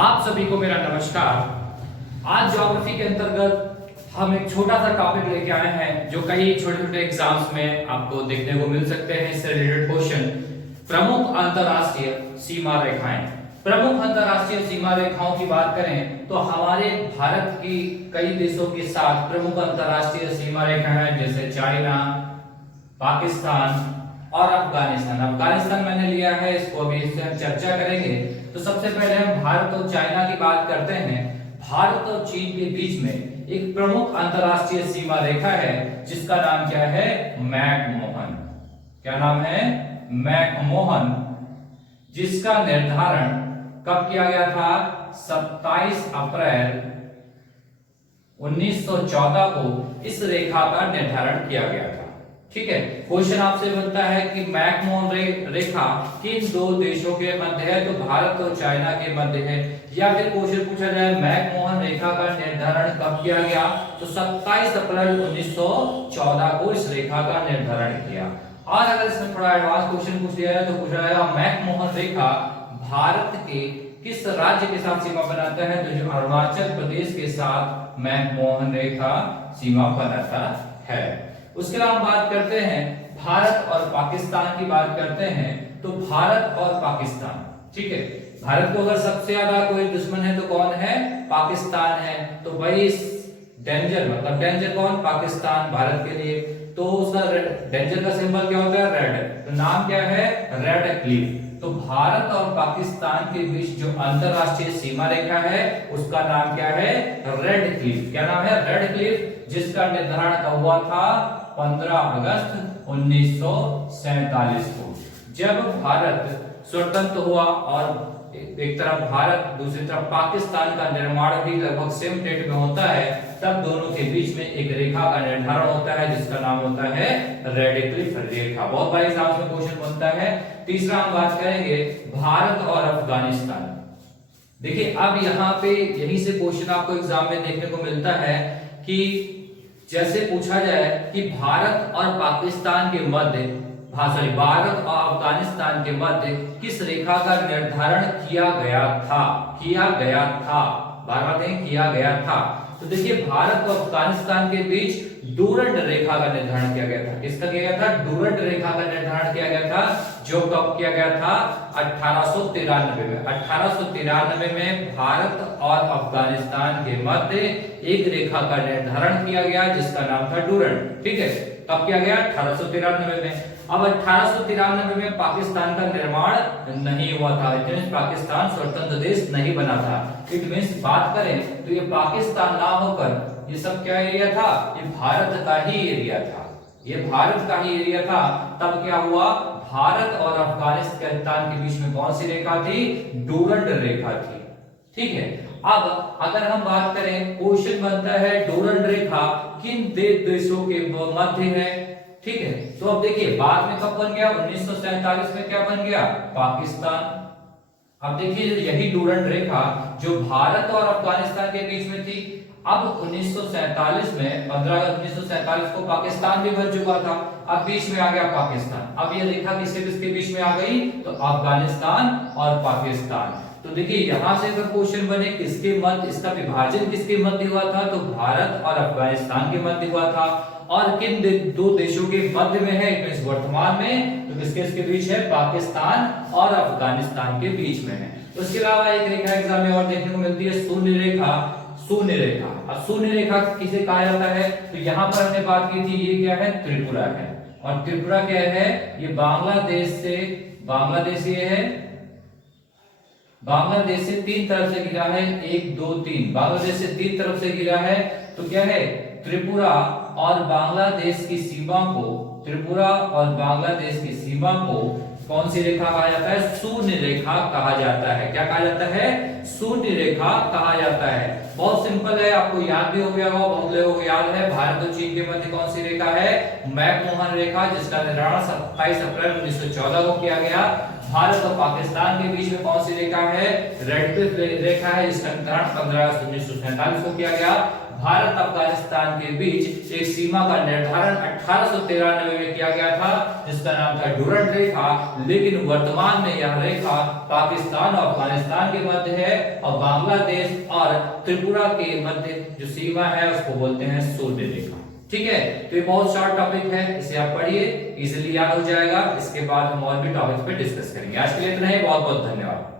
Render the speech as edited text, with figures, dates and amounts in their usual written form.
आप सभी को मेरा नमस्कार। आज ज्योग्राफी के अंतर्गत हम एक छोटा सा टॉपिक लेके आए हैं जो कई छोटे छोटे एग्जाम्स में आपको देखने को मिल सकते हैं। इससे रिलेटेड क्वेश्चन, प्रमुख अंतरराष्ट्रीय सीमा रेखाएं। प्रमुख अंतरराष्ट्रीय सीमा रेखाओं की बात करें तो हमारे भारत की कई देशों के साथ प्रमुख अंतरराष्ट्रीय सीमा रेखाएं हैं, जैसे चाइना, पाकिस्तान और अफगानिस्तान। अफगानिस्तान मैंने लिया है, इसको अभी इससे हम चर्चा करेंगे। तो सबसे पहले हम भारत और चाइना की बात करते हैं। भारत और चीन के बीच में एक प्रमुख अंतरराष्ट्रीय सीमा रेखा है जिसका नाम क्या है? मैकमोहन। क्या नाम है? मैकमोहन, जिसका निर्धारण कब किया गया था? 27 अप्रैल 1914 को इस रेखा का निर्धारण किया गया था। ठीक है, क्वेश्चन आपसे बनता है कि मैकमोहन रेखा किन दो देशों के मध्य है? तो भारत और चाइना के मध्य है। या फिर क्वेश्चन पूछा जाए मैकमोहन रेखा का निर्धारण कब किया गया? तो 27 अप्रैल 1914 को इस रेखा का निर्धारण किया। और अगर इसमें थोड़ा एडवांस क्वेश्चन पूछ लिया है तो पूछा जाएगा मैकमोहन रेखा भारत के किस राज्य के साथ सीमा बनाता है? तो जो अरुणाचल प्रदेश के साथ मैकमोहन रेखा सीमा बनाता है। उसके बाद हम बात करते हैं भारत और पाकिस्तान की बात करते हैं। तो भारत और पाकिस्तान, ठीक है, भारत को अगर सबसे ज्यादा कोई दुश्मन है तो कौन है? पाकिस्तान है। तो भाई डेंजर, मतलब डेंजर कौन? पाकिस्तान भारत के लिए। तो उसका डेंजर का सिंबल क्या होता है? रेड। तो नाम क्या है? Red Cliff. तो भारत और पाकिस्तान के बीच जो अंतरराष्ट्रीय सीमा रेखा है उसका नाम क्या है? Red Cliff. क्या नाम है? रेड क्लिफ, जिसका निर्धारण कब हुआ था? 15 अगस्त 1947 को, जब भारत स्वतंत्र हुआ। और एक तरफ भारत, दूसरी तरफ पाकिस्तान का निर्माण भी लगभग सेम डेट में होता है, तब दोनों के बीच में एक रेखा का निर्धारण होता है जिसका नाम होता है रेड क्लिफ रेखा। बहुत बार एग्जाम में क्वेश्चन बनता है। तीसरा हम बात करेंगे भारत और अफगानिस्तान। देखिए, अब यहाँ पे यहीं से क्वेश्चन आपको एग्जाम में देखने को मिलता है कि जैसे पूछा जाए कि भारत और पाकिस्तान के मध्य, भारत और अफगानिस्तान के मध्य किस रेखा का निर्धारण किया गया था? किया गया था, बार बार कहें किया गया था। तो देखिए, भारत और अफगानिस्तान के बीच डूरंड रेखा का निर्धारण किया गया था। किसका किया गया था? डूरंड रेखा का निर्धारण किया गया था, जो कब किया गया था? 1893 में। 1893 में भारत और अफगानिस्तान के मध्य एक रेखा का निर्धारण किया गया जिसका नाम था डूरंड। ठीक है, कब किया गया? 1893 में। अब 1893 में पाकिस्तान का निर्माण नहीं हुआ था। इट मींस पाकिस्तान स्वतंत्र देश नहीं बना था। इट मींस बात करें तो ये पाकिस्तान ना होकर ये सब क्या एरिया था? ये भारत का ही एरिया था। ये भारत का ही एरिया था। तब क्या हुआ? भारत और अफगानिस्तान के बीच में कौन सी रेखा थी? डूरंड रेखा थी। ठीक है, अब अगर हम बात करें, क्वेश्चन बनता है डूरंड रेखा किन देशों के मध्य है? ठीक है, तो अब देखिए बाद में कब बन गया? 1947 में क्या बन गया? पाकिस्तान। अब देखिए, यही डूरंड रेखा जो भारत और अफगानिस्तान के बीच में थी, अब 1947 में 15 अगस्त 1947 को पाकिस्तान भी बन चुका था। अब बीच में आ गया पाकिस्तान। अब ये रेखा किसके किसके बीच में आ गई? तो अफगानिस्तान और पाकिस्तान। तो देखिए, यहां से अगर क्वेश्चन बने किसके मध्य, इसका विभाजन किसके मध्य हुआ था? तो भारत और अफगानिस्तान के मध्य हुआ था। और किन दो देशों के मध्य में है? इस वर्तमान में तो किसके इसके बीच है? पाकिस्तान और अफगानिस्तान के बीच में है। उसके अलावा एक रेखा एग्जाम में और देखने को मिलती है, शून्य रेखा। शून्य रेखा, अब शून्य रेखा किसे कहा जाता है? तो यहाँ पर हमने बात की थी, ये क्या है? त्रिपुरा है। और त्रिपुरा क्या है? ये बांग्लादेश से, बांग्लादेश ये है, बांग्लादेश से तीन तरफ से घिरा है। 1 2 3, बांग्लादेश से तीन तरफ से घिरा है। तो क्या है? त्रिपुरा और बांग्लादेश की सीमा को, त्रिपुरा और बांग्लादेश की सीमा को कौन सी रेखा कहा जाता है? शून्य रेखा कहा जाता है। क्या कहा जाता है? शून्य रेखा कहा जाता है। बहुत सिंपल है, आपको याद भी हो गया होगा, बहुत लोगों को याद है। भारत और चीन के मध्य कौन सी रेखा है? मैकमोहन रेखा, जिसका निर्धारण 27 अप्रैल 1914 को किया गया। भारत और पाकिस्तान के बीच में कौन सी रेखा है? रेड क्लिफ रेखा है, जिसका निर्धारण 15 अगस्त 1947 को किया गया। भारत अफगानिस्तान के बीच एक सीमा का निर्धारण 1893 में किया गया था, जिसका नाम था डुरंड रेखा। लेकिन वर्तमान में यह रेखा पाकिस्तान और अफगानिस्तान के मध्य है, और बांग्लादेश और त्रिपुरा के मध्य जो सीमा है उसको बोलते हैं शून्य रेखा। ठीक है, तो ये बहुत शॉर्ट टॉपिक है, इसे आप पढ़िए, इजीली याद हो जाएगा। इसके बाद हम और भी टॉपिक्स पे डिस्कस करेंगे। आज के लिए इतना ही, बहुत बहुत धन्यवाद।